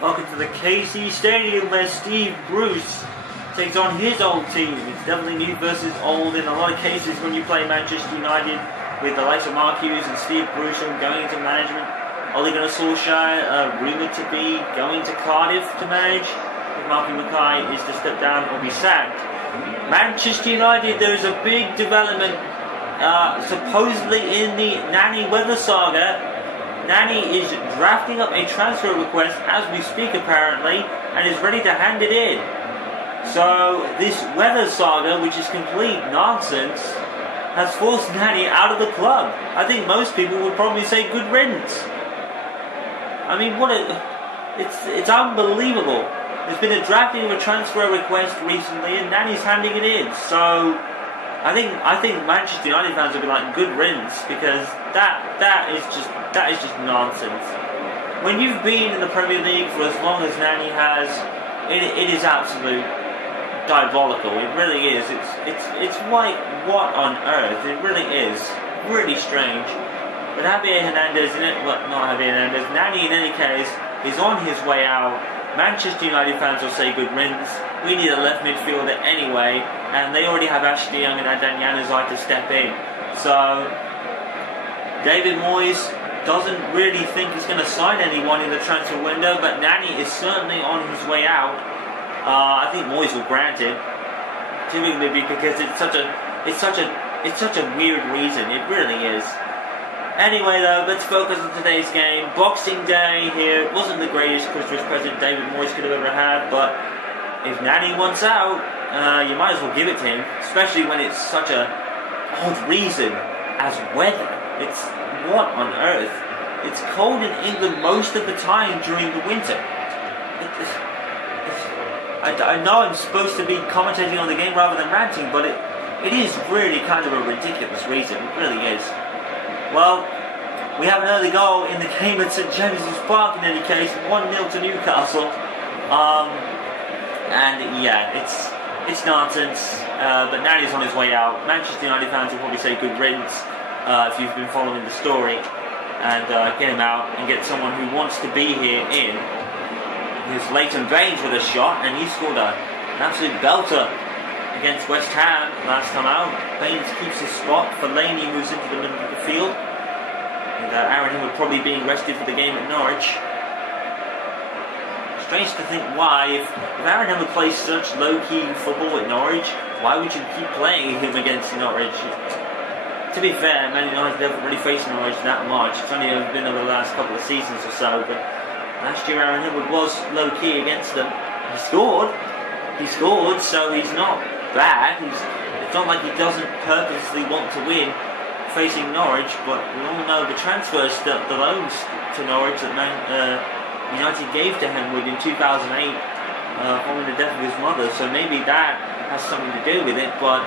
Welcome to the KC Stadium where Steve Bruce takes on his old team. It's definitely new versus old in a lot of cases when you play Manchester United with the likes of Mark Hughes and Steve Bruce going into management. Ole Gunnar Solskjaer, rumoured to be going to Cardiff to manage. If Marky Mackay is to step down or be sacked. Manchester United, there is a big development supposedly in the Nani weather saga. Nani is drafting up a transfer request as we speak apparently and is ready to hand it in. So this weather saga, which is complete nonsense, has forced Nani out of the club. I think most people would probably say good riddance. I mean, it's unbelievable. There's been a drafting of a transfer request recently and Nani's handing it in. So I think Manchester United fans will be like good riddance because that is just nonsense. When you've been in the Premier League for as long as Nani has, it is absolute diabolical. It really is. It's like what on earth? It really is. Really strange. But Javier Hernandez not Javier Hernandez. Nani in any case is on his way out. Manchester United fans will say good riddance. We need a left midfielder anyway, and they already have Ashley Young and Adnan Januzaj to step in. So David Moyes doesn't really think he's going to sign anyone in the transfer window, but Nani is certainly on his way out. I think Moyes will grant it, typically because it's such a weird reason. It really is. Anyway though, let's focus on today's game. Boxing Day here. It wasn't the greatest Christmas present David Moyes could have ever had, but if Nani wants out, you might as well give it to him, especially when it's such a odd reason as weather. It's what on earth? It's cold in England most of the time during the winter. I know I'm supposed to be commentating on the game rather than ranting, but it is really kind of a ridiculous reason. It really is. Well, we have an early goal in the game at St James's Park in any case, 1-0 to Newcastle. And yeah, it's nonsense, but Nani's on his way out. Manchester United fans will probably say good riddance if you've been following the story, and get him out and get someone who wants to be here in. Here's Leighton Baines with a shot, and he scored an absolute belter against West Ham last time out. Baines keeps his spot. Fellaini moves into the middle of the field, and Aaron Hill probably being rested for the game at Norwich. Strange to think why, if Aaron Hill plays such low-key football at Norwich, why would you keep playing him against Norwich? To be fair, Man United haven't really faced Norwich that much. It's only been over the last couple of seasons or so, but last year Aaron Hill was low-key against them. He scored, so he's not bad. It's not like he doesn't purposely want to win facing Norwich, but we all know the transfers, the loans to Norwich that United gave to him in 2008 following the death of his mother, so maybe that has something to do with it, but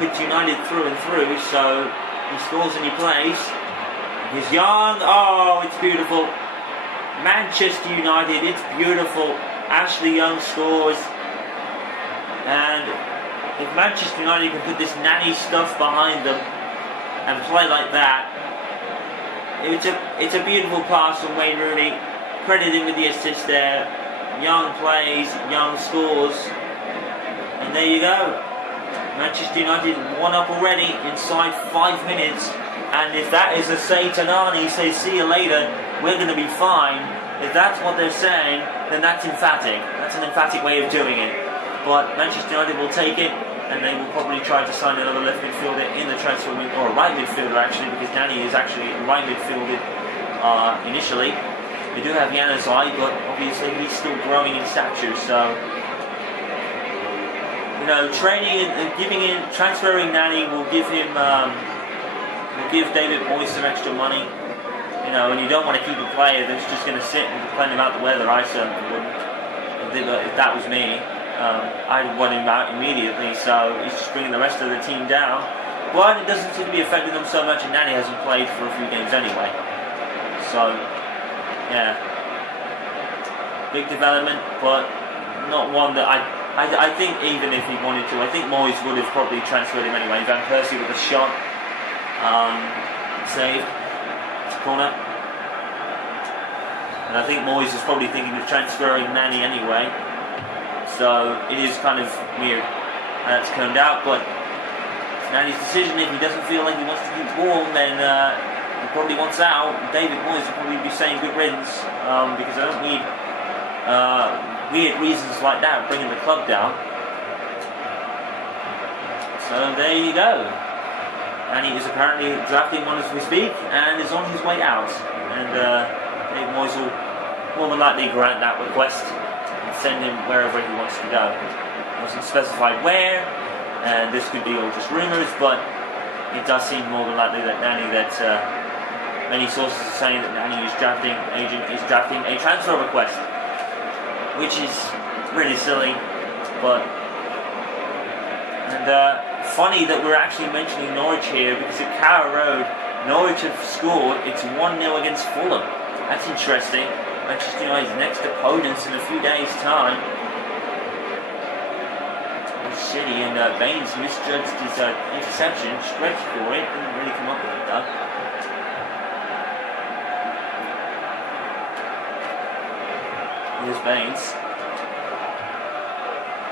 with United through and through, so he scores and he plays. He's young, oh, it's beautiful. Manchester United, it's beautiful. Ashley Young scores, and if Manchester United can put this Nani stuff behind them and play like that, it's a beautiful pass from Wayne Rooney. Credit him with the assist there. Young plays, Young scores, and there you go. Manchester United 1-up already inside 5 minutes, and if that is a say to Nani, say see you later, we're going to be fine. If that's what they're saying, then that's emphatic. That's an emphatic way of doing it. But Manchester United will take it, and they will probably try to sign another left midfielder in the transfer window, or a right midfielder actually, because Nani is actually right midfielded initially. They do have Januzaj, but obviously he's still growing in stature, so training and transferring Nani will give him, will give David Moyes some extra money. And you don't want to keep a player that's just going to sit and complain about the weather. I certainly wouldn't. If that was me, I'd want him out immediately. So he's just bringing the rest of the team down. But it doesn't seem to be affecting them so much, and Nani hasn't played for a few games anyway. So, yeah, big development, but not one that I think even if he wanted to, I think Moyes would have probably transferred him anyway. Van Persie with a shot, saved, corner. And I think Moyes is probably thinking of transferring Nani anyway. So it is kind of weird how that's turned out, but it's Nani's decision. If he doesn't feel like he wants to keep warm, then he probably wants out. David Moyes will probably be saying good riddance, because I don't need weird reasons like that bringing the club down. So there you go. Nani is apparently drafting one as we speak and is on his way out. And David Moyes will more than likely grant that request and send him wherever he wants to go. It wasn't specified where, and this could be all just rumours, but it does seem more than likely that many sources are saying that Nani's agent is drafting a transfer request, which is really silly, but funny that we're actually mentioning Norwich here, because at Carrow Road, Norwich have scored. It's 1-0 against Fulham. That's interesting. Manchester United's next opponents in a few days' time. City, and Baines misjudged his interception, stretched for it, didn't really come up with it though. Here's Baines.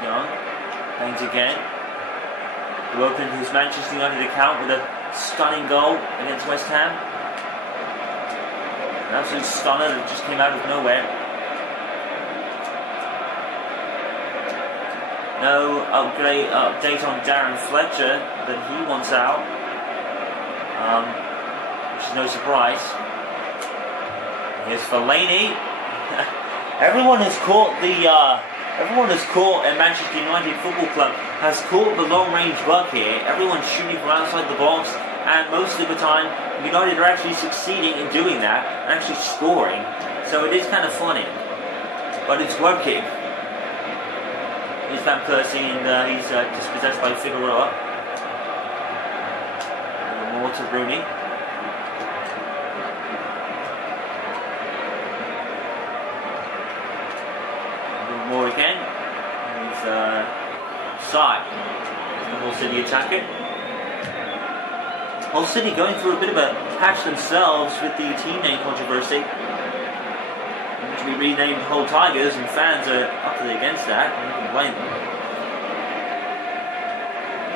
Young. Baines again. Who opened his Manchester United account with a stunning goal against West Ham. An absolute stunner that just came out of nowhere. No update on Darren Fletcher that he wants out, which is no surprise. Here's Fellaini. Everyone has caught at Manchester United Football Club has caught the long-range bug here. Everyone's shooting from outside the box, and most of the time, United are actually succeeding in doing that and actually scoring. So it is kind of funny, but it's working. Here's Van Persie, and he's dispossessed by Figueroa. More to Rooney. More again. He's side. The Hull City attacking. Hull City going through a bit of a patch themselves with the team name controversy. To be renamed Hull Tigers, and fans are utterly against that. I don't blame them.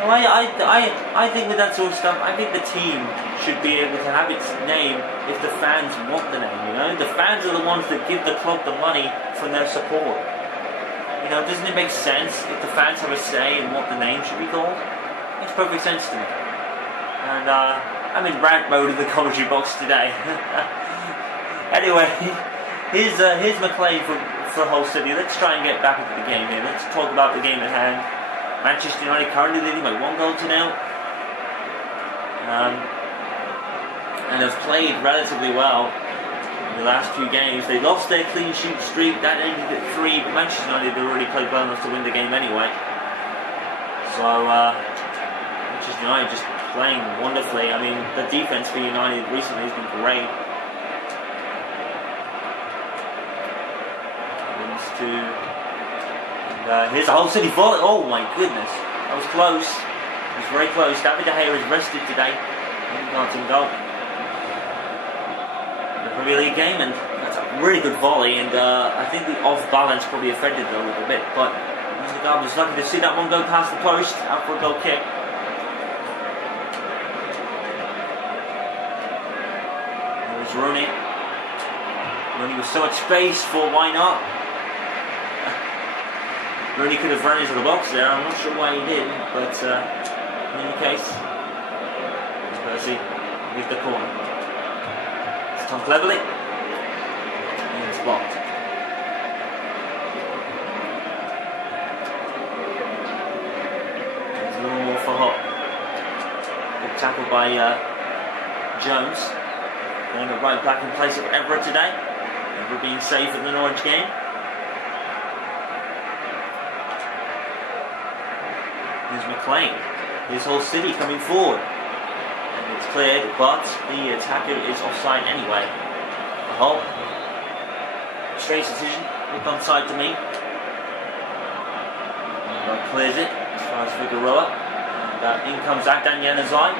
No, I think with that sort of stuff, I think the team should be able to have its name if the fans want the name. You know, the fans are the ones that give the club the money from their support. You know, doesn't it make sense if the fans have a say in what the name should be called? It makes perfect sense to me. And I'm in rant mode in the commentary box today. Anyway, here's McLean for Hull City. Let's try and get back into the game here. Let's talk about the game at hand. Manchester United currently leading by 1-0. And have played relatively well in the last few games. They lost their clean sheet streak, that ended at 3, but Manchester United have already played well enough to win the game anyway. So Manchester United just playing wonderfully. I mean, the defense for United recently has been great. Here's the Hull City volley. Oh my goodness, that was close. It was very close. David De Gea is rested today. He can't go. Premier League game, and that's a really good volley, and I think the off balance probably affected it a little bit, but the guy was lucky to see that one go past the post, out for a goal kick. There's Rooney. Rooney with so much space for why not. Rooney could have run into the box there, I'm not sure why he didn't, but in any case, Percy with the corner. Tom Cleverley, and it's blocked. There's a little more for Hull. Good tackle by Jones. Getting it right back in place of Everett today. Everett being safe in the Norwich game. Here's McLean. Here's Hull City coming forward. It's cleared, but the attacker is offside anyway. The Hull. Strange decision. Look onside to me. Clears it as far as Figueroa. And in comes Akdan Januzaj.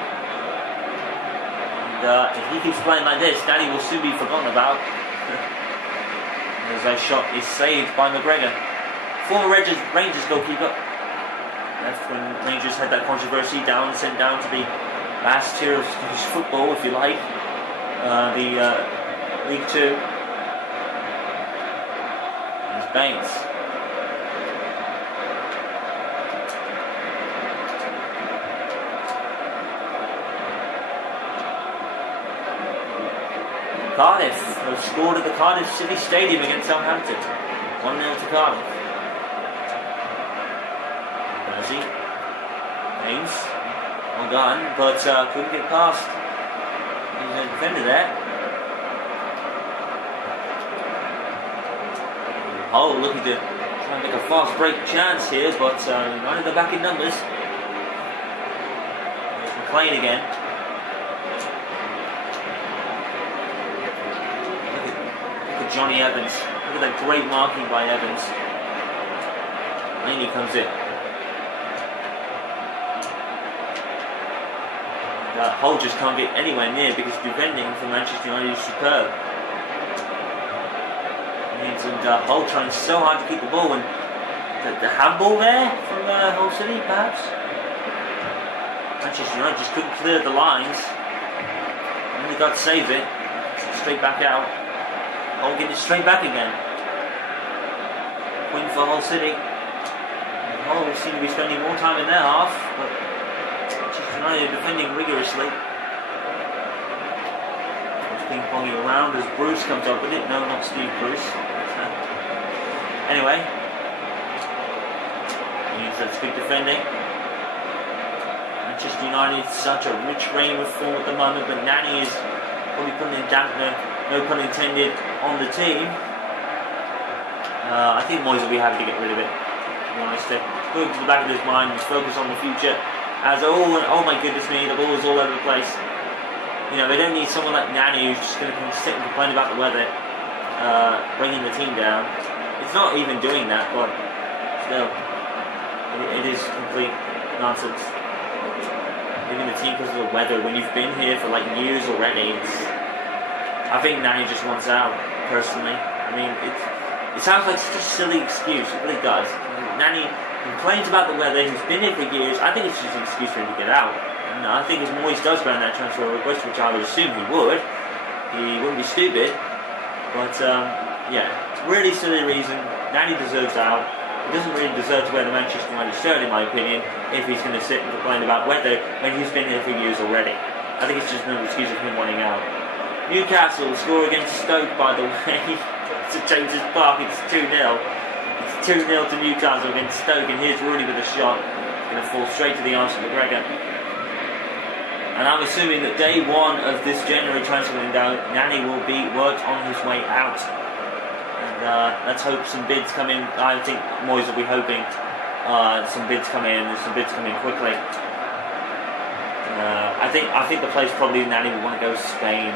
And if he keeps playing like this, Danny will soon be forgotten about. As that shot is saved by McGregor. Former Rangers goalkeeper. Left when Rangers had that controversy sent down to the last tier of football, if you like. The League Two. There's Bates. Cardiff have scored at the Cardiff City Stadium against Southampton. 1-0 to Cardiff. Percy. James. Well done, but couldn't get past. He's a defender there. Oh, looking to try and make a fast break chance here, but United are back in numbers. There's McLean again. Johnny Evans. Look at that great marking by Evans. Laney comes in. Hull just can't get anywhere near because defending for Manchester United is superb. And Hull trying so hard to keep the ball, and the handball there from Hull City perhaps. Manchester United just couldn't clear the lines. Only got to save it. Straight back out. Hull get it straight back again. Win for Hull City. Hull seem to be spending more time in their half, but Manchester United defending rigorously. Just ping-ponging around as Bruce comes up with it. No, not Steve Bruce. Anyway, that's good defending. Manchester United, such a rich reign of form at the moment, but Nani is probably putting a dampener, no pun intended, on the team. I think Moyes will be happy to get rid of it, to be honest. Go to the back of his mind and focus on the future. As oh my goodness me, the ball is all over the place. You know, they don't need someone like Nani who's just going to sit and complain about the weather, bringing the team down. It's not even doing that, but still, it is complete nonsense. Leaving the team because of the weather when you've been here for like years already. I think Nani just wants out, personally. I mean, it sounds like such a silly excuse. It really does. Nani complains about the weather. He's been here for years. I think it's just an excuse for him to get out. And I think if Moyes does grant that transfer request, which I would assume he would, he wouldn't be stupid. But yeah, really silly reason. Nani deserves out. He doesn't really deserve to wear the Manchester United shirt, in my opinion, if he's going to sit and complain about weather when he's been here for years already. I think it's just another excuse of him wanting out. Newcastle score against Stoke, by the way. To James's Park, it's 2-0. It's 2-0 to Newcastle against Stoke, and here's Rooney with a shot. Going to fall straight to the arms of McGregor. And I'm assuming that day one of this January transfer window, Nani will be worked on his way out. And let's hope some bids come in. I think Moyes will be hoping some bids come in, and some bids come in quickly. I think the place probably Nani will want to go to Spain.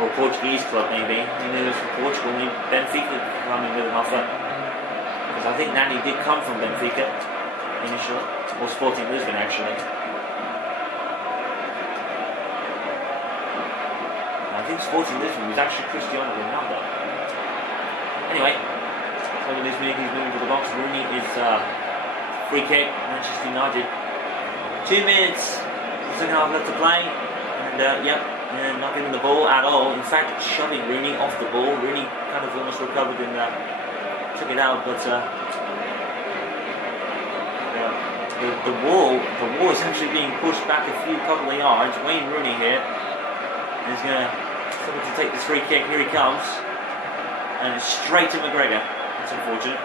Or a Portuguese club maybe. He knows from Portugal. Maybe Benfica coming with an offer. Because I think Nani did come from Benfica initially. Or Sporting Lisbon actually. I think Sporting Lisbon was actually Cristiano Ronaldo. Anyway, over this minute he's moving to the box. Rooney is free kick, Manchester United. 2 minutes, second half left to play. And yep. And not getting the ball at all. In fact, shoving Rooney off the ball. Rooney kind of almost recovered and took it out, but the wall is actually being pushed back a couple of yards. Wayne Rooney here is going to take this free kick. Here he comes, and it's straight to McGregor. That's unfortunate.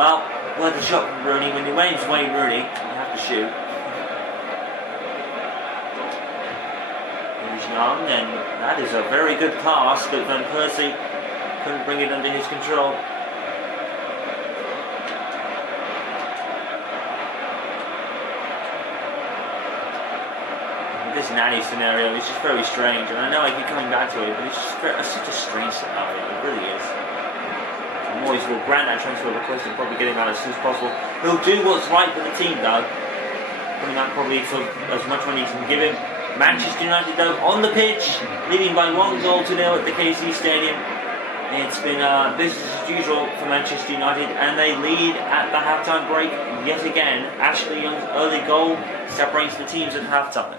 Well, worth a shot from Rooney. When your name's Wayne Rooney, you have to shoot. Young, and that is a very good pass, but Van Persie couldn't bring it under his control. This Nani scenario is just very strange, and I know I keep coming back to it, but it's just such a strange scenario. It really is. And Moyes will grant that transfer request and probably get him out as soon as possible. He'll do what's right for the team, though. Putting out probably for as much money as he can give him. Manchester United though on the pitch, leading by 1-0 at the KC Stadium. It's been business as usual for Manchester United, and they lead at the halftime break yet again. Ashley Young's early goal separates the teams at halftime.